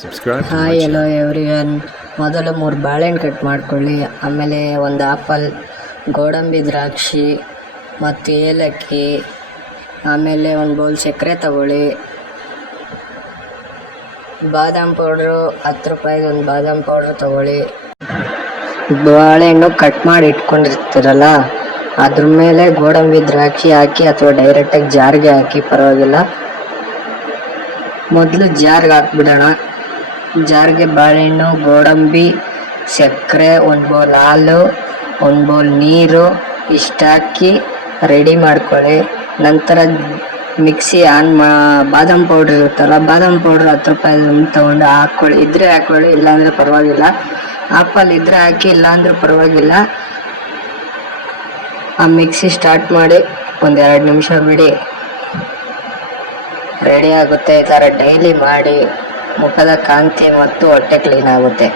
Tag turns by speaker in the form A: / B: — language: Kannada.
A: ಹಾಯ್
B: ಹಲೋ
A: ಎವ್ರಿ ಒನ್ ಮೊದಲು ಮೂರು ಬಾಳೆಹಣ್ಣು ಕಟ್ ಮಾಡ್ಕೊಳ್ಳಿ. ಆಮೇಲೆ ಒಂದು ಆಪಲ್ ಗೋಡಂಬಿ ದ್ರಾಕ್ಷಿ ಮತ್ತು ಏಲಕ್ಕಿ ಆಮೇಲೆ ಒಂದು ಬೌಲ್ ಸಕ್ಕರೆ ತಗೊಳ್ಳಿ. ಬಾದಾಮ್ ಪೌಡ್ರು ಹತ್ತು ರೂಪಾಯಿದು ಒಂದು ಬಾದಾಮ್ ಪೌಡ್ರ್ ತಗೊಳ್ಳಿ. ಬಾಳೆಹಣ್ಣು ಕಟ್ ಮಾಡಿ ಇಟ್ಕೊಂಡಿರ್ತೀರಲ್ಲ ಅದ್ರ ಮೇಲೆ ಗೋಡಂಬಿ ದ್ರಾಕ್ಷಿ ಹಾಕಿ ಅಥವಾ ಡೈರೆಕ್ಟಾಗಿ ಜಾರ್ಗೆ ಹಾಕಿ ಪರವಾಗಿಲ್ಲ. ಮೊದಲು ಜಾರ್ಗೆ ಹಾಕ್ಬಿಡೋಣ. ಜಾರ್ಗೆ ಬಾಳೆಹಣ್ಣು, ಗೋಡಂಬಿ, ಸಕ್ಕರೆ ಒಂದು ಬೌಲ್ ಹಾಲು ಒಂದು ಬೌಲ್ ನೀರು ಇಷ್ಟು ಹಾಕಿ ರೆಡಿ ಮಾಡ್ಕೊಳ್ಳಿ. ನಂತರ ಮಿಕ್ಸಿ ಆನ್ ಮಾ, ಬಾದಾಮ್ ಪೌಡ್ರ್ ಇರುತ್ತಲ್ಲ, ಬಾದಾಮ್ ಪೌಡ್ರ್ ಹತ್ತು ರೂಪಾಯಿ ತೊಗೊಂಡು ಹಾಕ್ಕೊಳ್ಳಿ. ಇದ್ರೆ ಹಾಕ್ಕೊಳ್ಳಿ, ಇಲ್ಲಾಂದರೆ ಪರವಾಗಿಲ್ಲ. ಆಪಲ್ ಇದ್ರೆ ಹಾಕಿ, ಇಲ್ಲಾಂದರೂ ಪರವಾಗಿಲ್ಲ. ಆ ಮಿಕ್ಸಿ ಸ್ಟಾರ್ಟ್ ಮಾಡಿ ಒಂದು ಎರಡು ನಿಮಿಷ ಬಿಡಿ. ರೆಡಿ ಆಗುತ್ತೆ ಈ ಥರ ಡೈಲಿ ಮಾಡಿ. ಮುಖದ ಕಾಂತಿ ಮತ್ತು ಹೊಟ್ಟೆ ಕ್ಲೀನ್ ಆಗುತ್ತೆ.